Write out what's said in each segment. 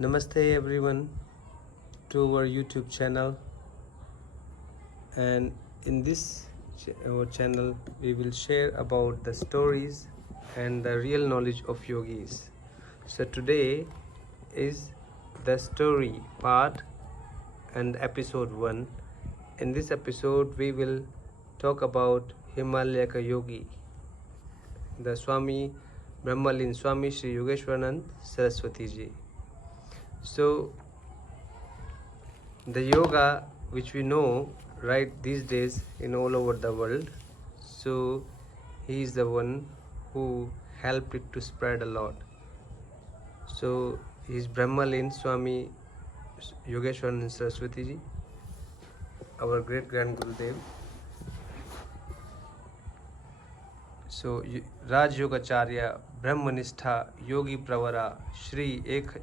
Namaste everyone to our YouTube channel, and in this our channel we will share about the stories and the real knowledge of yogis. So today is the story part and episode 1. In this episode we will talk about Himalaya Yogi, the Swami Bhramaleen Swami Shri Yogesweranand Sarasvati ji. So the yoga which we know right these days in all over the world, so he is the one who helped it to spread a lot. So he is Bhramaleen Swami Yogesweranand Saraswati ji, our great grand Gurudev. So Rajyogi Brahmanistha Yogi Pravara Shri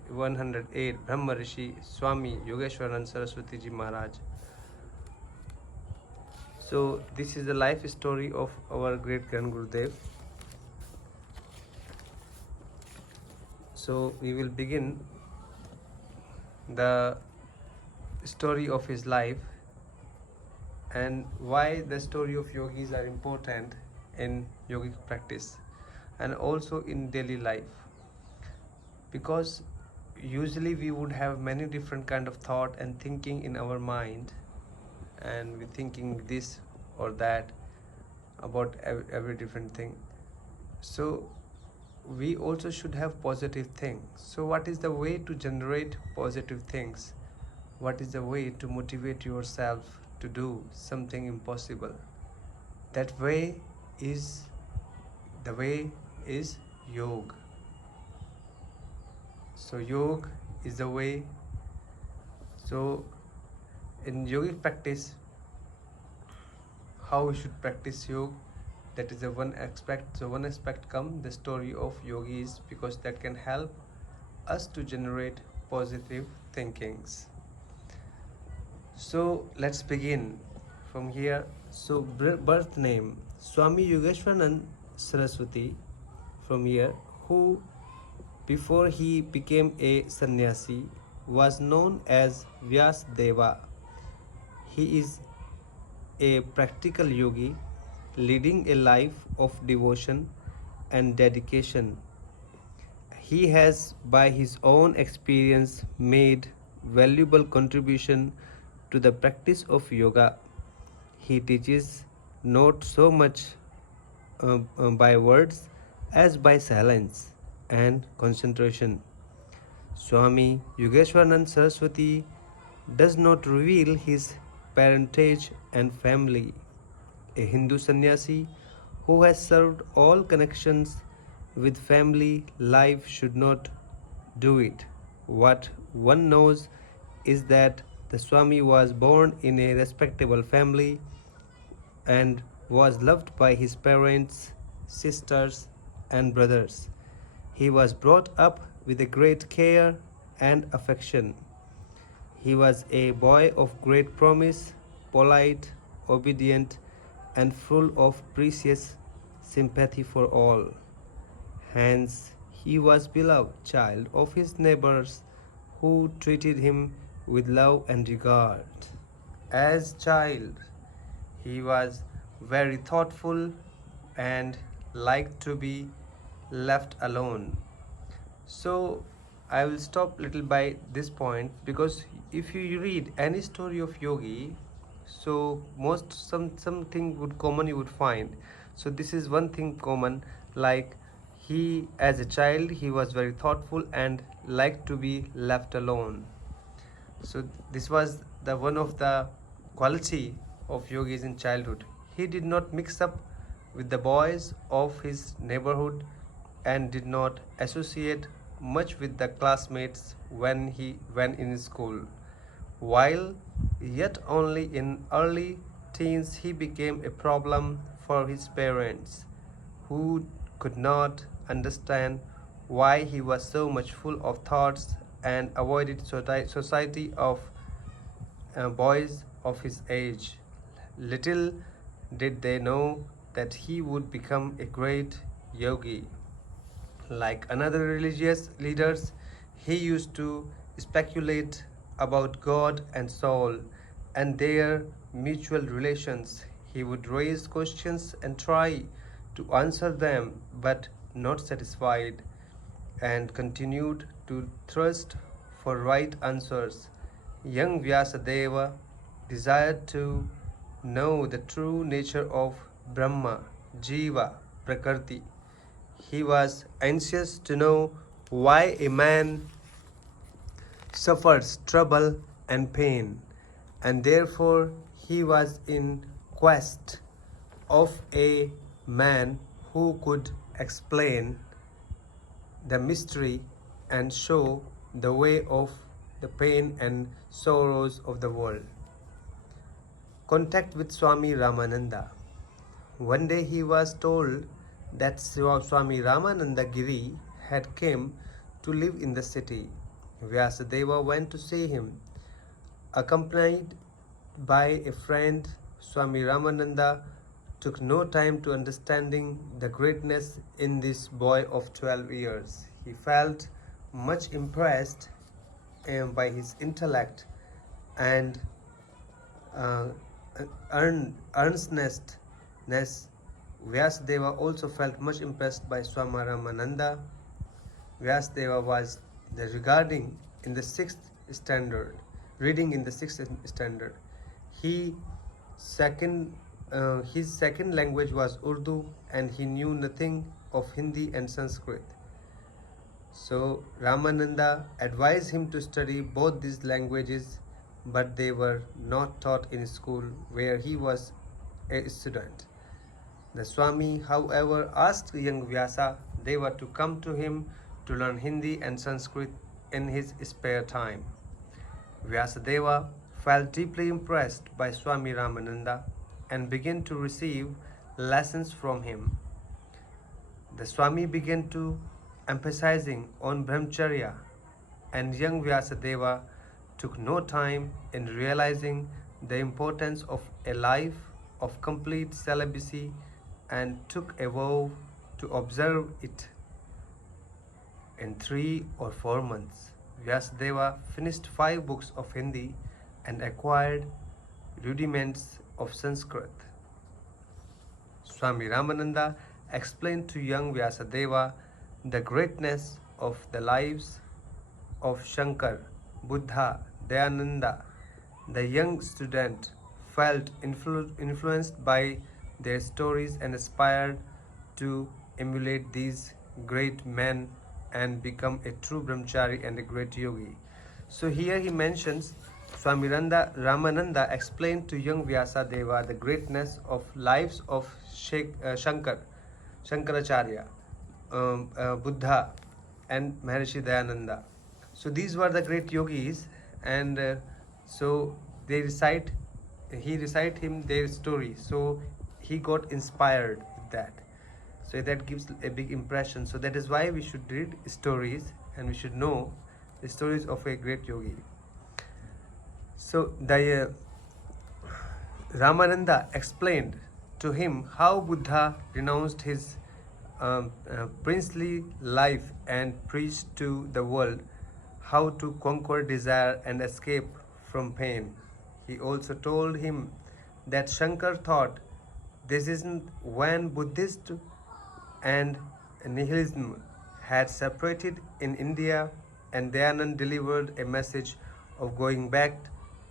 108 Brahma Rishi Swami Yogesweranand Saraswati ji Maharaj. So this is the life story of our great grand Gurudev. So we will begin the story of his life and why the story of yogis are important in yogic practice and also in daily life, because usually we would have many different kind of thought and thinking in our mind, and we're thinking this or that about every different thing. So we also should have positive things. So what is the way to generate positive things? What is the way to motivate yourself to do something impossible? That way is yoga. So yoga is the way. So in yogic practice, how we should practice yoga, that is the one aspect. So one aspect come the story of yogis, because that can help us to generate positive thinkings. So let's begin from here. So birth name Swami Yogesweranand Sarasvati, from here, who before he became a sannyasi was known as Vyasadeva. He is a practical yogi leading a life of devotion and dedication. He has by his own experience made valuable contribution to the practice of yoga. He teaches not so much by words as by silence and concentration. Swami Yogesweranand Saraswati does not reveal his parentage and family. A Hindu sannyasi who has served all connections with family life should not do it. What one knows is that the Swami was born in a respectable family and was loved by his parents, sisters, and brothers. He was brought up with a great care and affection. He was a boy of great promise, polite, obedient, and full of precious sympathy for all. Hence, he was beloved child of his neighbors, who treated him with love and regard. As child, he was very thoughtful and liked to be left alone. So I will stop little by this point, because if you read any story of yogi, so something would common you would find. So this is one thing common, like he as a child he was very thoughtful and liked to be left alone. So this was the one of the quality of yogis in childhood. He did not mix up with the boys of his neighborhood and did not associate much with the classmates when in school. While yet only in early teens he became a problem for his parents, who could not understand why he was so much full of thoughts and avoided society of boys of his age. Little did they know that he would become a great yogi. Like another religious leaders, he used to speculate about God and soul and their mutual relations. He would raise questions and try to answer them, but not satisfied, and continued to thrust for right answers. Young Vyasadeva desired to know the true nature of Brahma, Jiva, Prakriti. He was anxious to know why a man suffers trouble and pain, and therefore he was in quest of a man who could explain the mystery and show the way of the pain and sorrows of the world. Contact with Swami Ramananda. One day he was told that Swami Ramananda Giri had come to live in the city. Vyasadeva went to see him. Accompanied by a friend, Swami Ramananda took no time to understanding the greatness in this boy of 12 years. He felt much impressed by his intellect and earnestness. Vyasadeva also felt much impressed by Swami Ramananda. Vyasadeva was regarding in the sixth standard, reading in the sixth standard. His second language was Urdu, and he knew nothing of Hindi and Sanskrit. So Ramananda advised him to study both these languages, but they were not taught in school where he was a student. The Swami, however, asked young Vyasadeva to come to him to learn Hindi and Sanskrit in his spare time. Vyasadeva felt deeply impressed by Swami Ramananda and began to receive lessons from him. The Swami began to emphasizing on Brahmacharya, and young Vyasadeva took no time in realizing the importance of a life of complete celibacy and took a vow to observe it in 3 or 4 months. Vyasadeva finished 5 books of Hindi and acquired rudiments of Sanskrit. Swami Ramananda explained to young Vyasadeva the greatness of the lives of Shankar, Buddha, Dayananda. The young student felt influenced by their stories and aspired to emulate these great men and become a true brahmachari and a great yogi. So here he mentions Swami Ramananda explained to young Vyasadeva the greatness of lives of Shankaracharya, Buddha, and Maharishi Dayananda. So these were the great yogis, and so he recite him their story. So he got inspired with that. So that gives a big impression. So that is why we should read stories and we should know the stories of a great yogi. So the Ramananda explained to him how Buddha renounced his princely life and preached to the world how to conquer desire and escape from pain. He also told him that Shankar thought this isn't when Buddhist and nihilism had separated in India, and Dayanand delivered a message of going back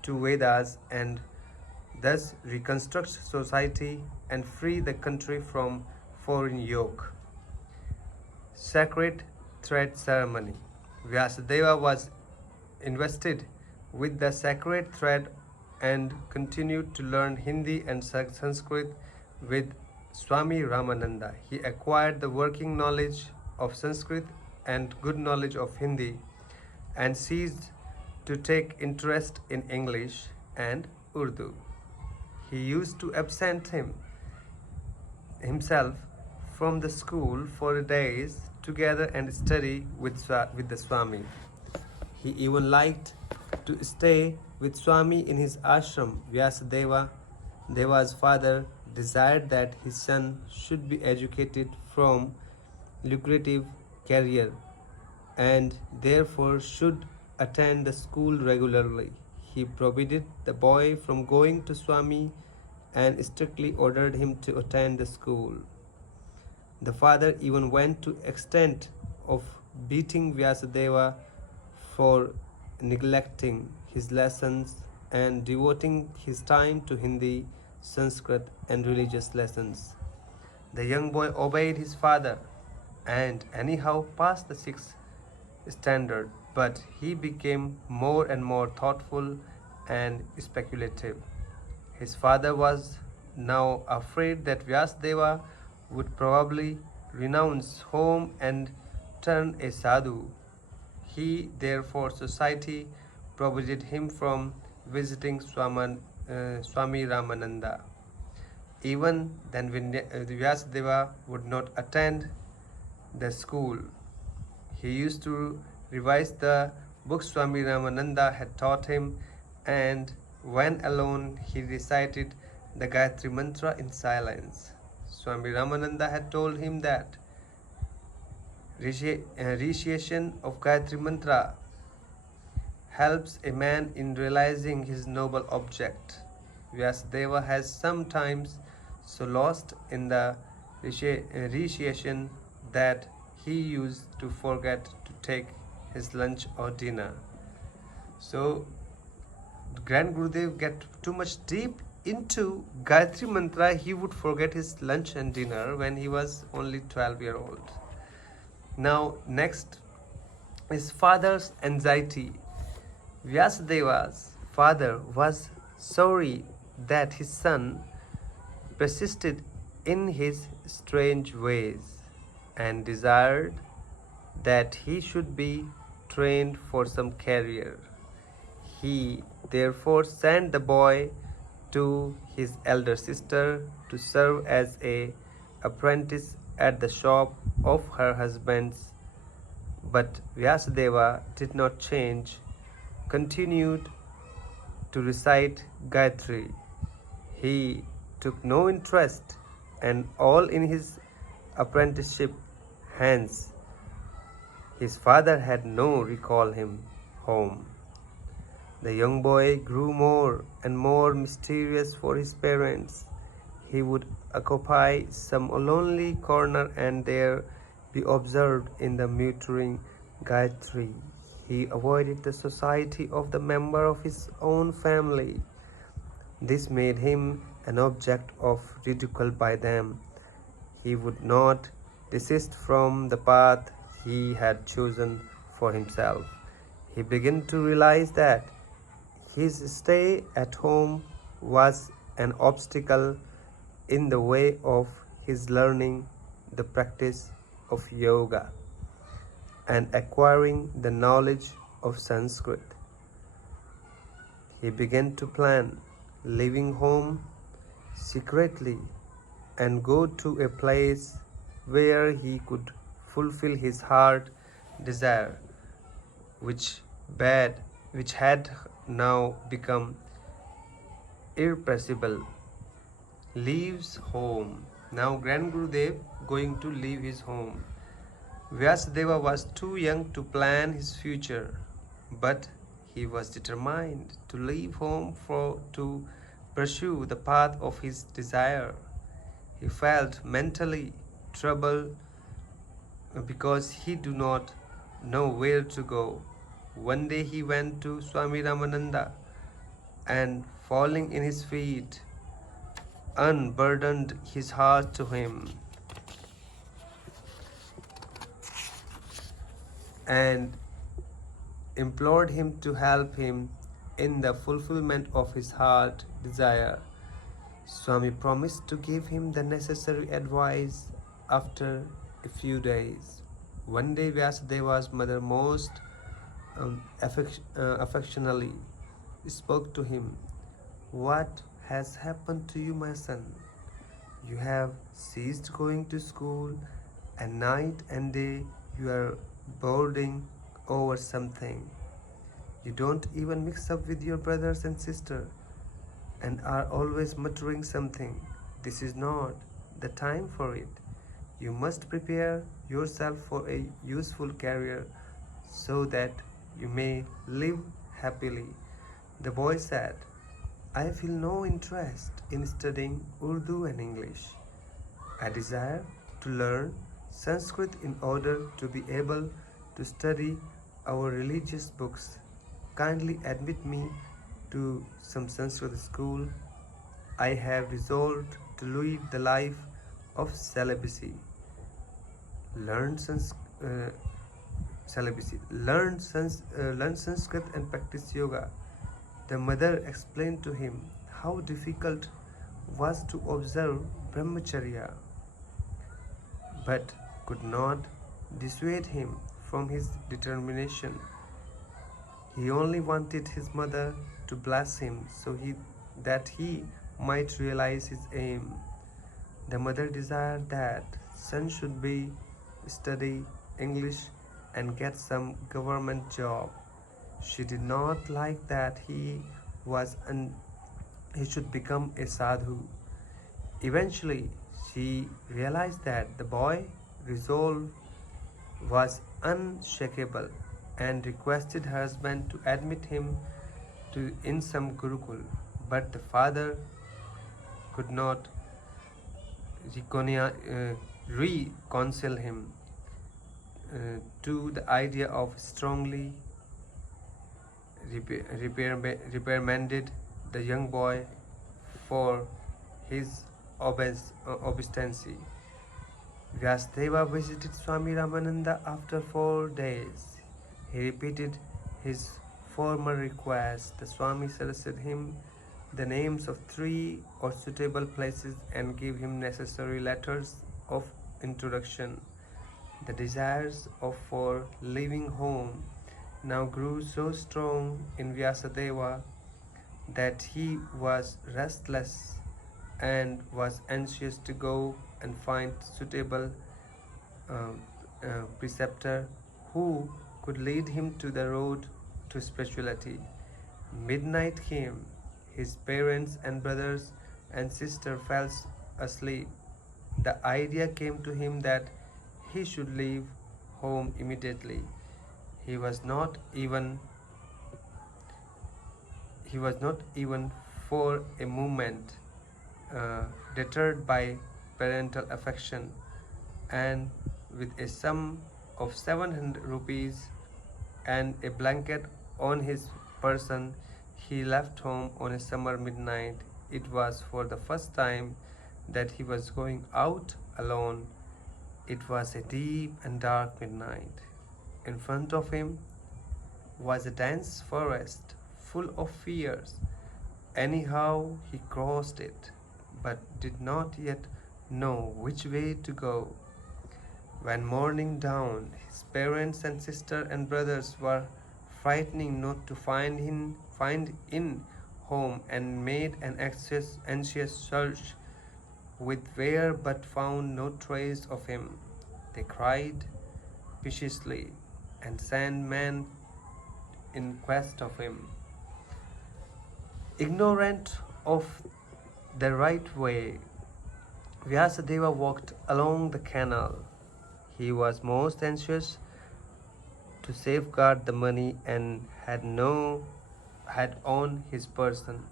to Vedas and thus reconstruct society and free the country from foreign yoke. Sacred thread ceremony. Vyasadeva was invested with the sacred thread and continued to learn Hindi and Sanskrit with Swami Ramananda. He acquired the working knowledge of Sanskrit and good knowledge of Hindi and ceased to take interest in English and Urdu. He used to absent himself from the school for days together and study with the Swami. He even liked to stay with Swami in his ashram. Vyasadeva's father desired that his son should be educated from lucrative career and therefore should attend the school regularly. He prohibited the boy from going to Swami and strictly ordered him to attend the school. The father even went to extent of beating Vyasadeva for neglecting his lessons and devoting his time to Hindi, Sanskrit and religious lessons. The young boy obeyed his father and anyhow passed the sixth standard, but he became more and more thoughtful and speculative. His father was now afraid that Vyasadeva would probably renounce home and turn a sadhu. He, therefore, society prohibited him from visiting Swami Ramananda. Even then, Vyasadeva would not attend the school. He used to revise the books Swami Ramananda had taught him, and when alone, he recited the Gayatri Mantra in silence. Swami Ramananda had told him that recitation of Gayatri Mantra helps a man in realizing his noble object. Vyasadeva has sometimes so lost in the recitation that he used to forget to take his lunch or dinner. So Grand Gurudev get too much deep into Gayatri Mantra, he would forget his lunch and dinner when he was only 12-year-old. Now next is father's anxiety. Vyasadeva's father was sorry that his son persisted in his strange ways and desired that he should be trained for some career. He therefore sent the boy to his elder sister to serve as an apprentice at the shop of her husband's. But Vyasadeva did not change, continued to recite Gayatri. He took no interest and all in his apprenticeship, hence his father had no recall him home. The young boy grew more and more mysterious for his parents. He would occupy some lonely corner and there be observed in the muttering Gayatri. He avoided the society of the member of his own family. This made him an object of ridicule by them. He would not desist from the path he had chosen for himself. He began to realize that his stay at home was an obstacle in the way of his learning the practice of yoga and acquiring the knowledge of Sanskrit. He began to plan leaving home secretly and go to a place where he could fulfill his heart desire, which had now become irrepressible. Leaves home. Now Grand Gurudev going to leave his home. Vyasadeva was too young to plan his future, but he was determined to leave home to pursue the path of his desire. He felt mentally troubled because he did not know where to go. One day he went to Swami Ramananda and falling in his feet, unburdened his heart to him and implored him to help him in the fulfillment of his heart desire. Swami promised to give him the necessary advice after a few days. One day Vyasadeva's mother most affectionately spoke to him. "What has happened to you, my son? You have ceased going to school, and night and day you are brooding over something. You don't even mix up with your brothers and sisters, and are always muttering something. This is not the time for it. You must prepare yourself for a useful career so that you may live happily. The boy said, I feel no interest in studying Urdu and English. I desire to learn Sanskrit in order to be able to study our religious books. Kindly admit me to some Sanskrit school. I have resolved to lead the life of celibacy. Learn Sanskrit and practice yoga. The mother explained to him how difficult was to observe brahmacharya, but could not dissuade him from his determination. He only wanted his mother to bless him that he might realize his aim. The mother desired that son should study English and get some government job. She did not like that he should become a sadhu. Eventually, she realized that the boy's resolve was unshakable and requested her husband to admit him in some gurukul. But the father could not reconcile him to the idea of strongly reprimanded the young boy for his obstinacy. Vyasadeva visited Swami Ramananda after 4 days. He repeated his former request. The Swami suggested him the names of 3 or suitable places and gave him necessary letters of introduction. The desires for leaving home now grew so strong in Vyasadeva that he was restless and was anxious to go and find suitable preceptor who could lead him to the road to spirituality. Midnight came. His parents and brothers and sister fell asleep. The idea came to him that he should leave home immediately. He was not even for a moment deterred by parental affection, and with a sum of 700 rupees and a blanket on his person, he left home on a summer midnight. It was for the first time that he was going out alone. It was a deep and dark midnight. In front of him was a dense forest full of fears. Anyhow, he crossed it, but did not yet know which way to go. When morning dawned, his parents and sister and brothers were frightening not to find in home and made an anxious search with where but found no trace of him. They cried piteously and sent men in quest of him. Ignorant of the right way, Vyasadeva walked along the canal. He was most anxious to safeguard the money and had on his person,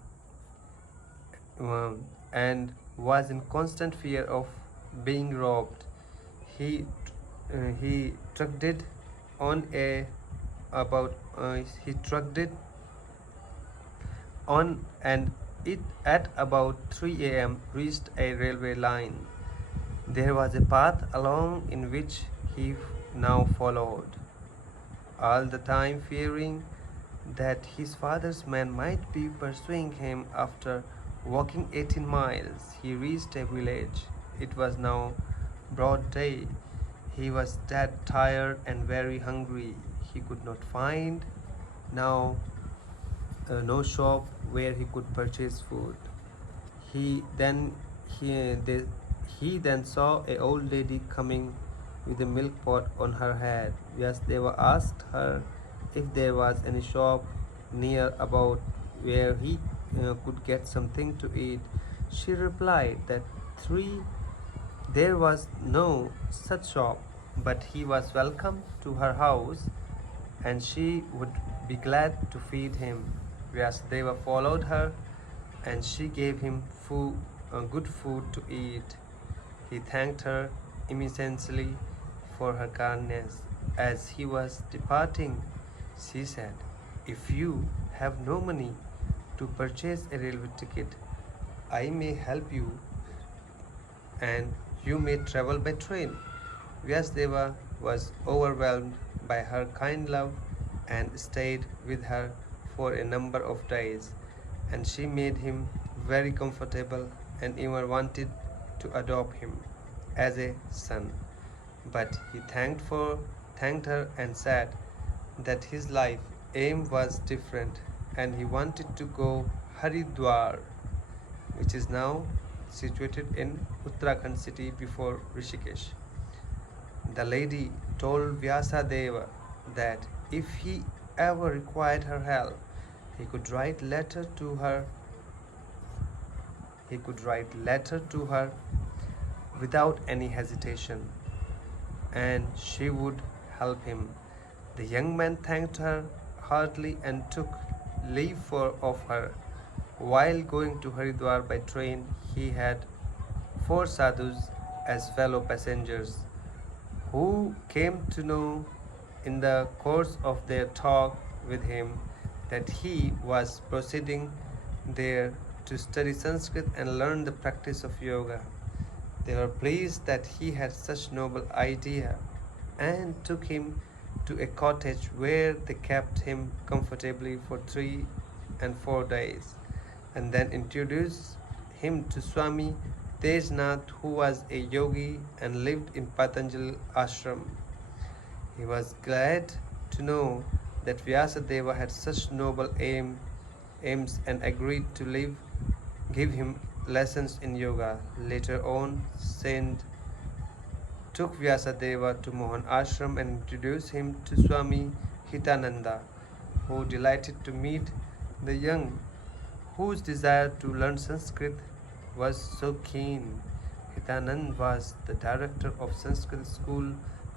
and was in constant fear of being robbed. He trucked it on and it at about 3 a.m. reached a railway line. There was a path along in which he now followed, all the time fearing that his father's men might be pursuing him. After walking 18 miles, he reached a village. It was now broad day. He was dead tired and very hungry. He could not find no shop where he could purchase food. He then saw an old lady coming with a milk pot on her head. Vyasadeva asked her if there was any shop near about where he could get something to eat. She replied that there was no such shop, but he was welcome to her house and she would be glad to feed him. Vyasadeva followed her, and she gave him good food to eat. He thanked her immensely for her kindness. As he was departing, she said, "If you have no money to purchase a railway ticket, I may help you and you may travel by train." Vyasadeva was overwhelmed by her kind love and stayed with her for a number of days, and she made him very comfortable and even wanted to adopt him as a son. But he thanked her and said that his life aim was different and he wanted to go Haridwar, which is now situated in Uttarakhand city before Rishikesh. The lady told Vyasadeva that if he ever required her help, he could write letter to her. He could write letter to her without any hesitation, and she would help him. The young man thanked her heartily and took leave of her. While going to Haridwar by train, he had 4 sadhus as fellow passengers, who came to know in the course of their talk with him that he was proceeding there to study Sanskrit and learn the practice of yoga. They were pleased that he had such noble idea and took him to a cottage where they kept him comfortably for 3 and 4 days, and then introduced him to Swami Tejnath, who was a yogi and lived in Patanjali ashram. He was glad to know that Vyasadeva had such noble aims and agreed to give him lessons in yoga. Later on, Saint took Vyasadeva to Mohan ashram and introduced him to Swami Hitananda, who delighted to meet the young, whose desire to learn Sanskrit was so keen. Hitanand was the director of Sanskrit school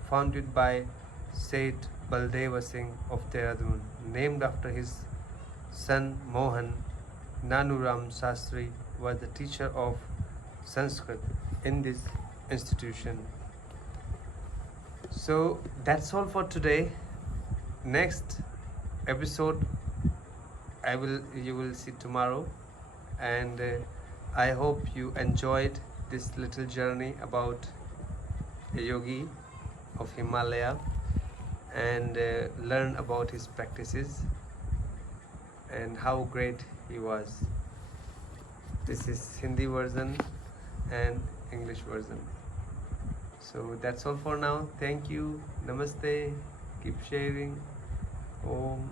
founded by Seth Baldeva Singh of Dehradun, named after his son Mohan. Nanuram Shastri was the teacher of Sanskrit in this institution. So that's all for today. Next episode you will see tomorrow, and I hope you enjoyed this little journey about a yogi of Himalaya and learn about his practices and how great he was. This is Hindi version and English version. So that's all for now. Thank you. Namaste. Keep sharing. Om.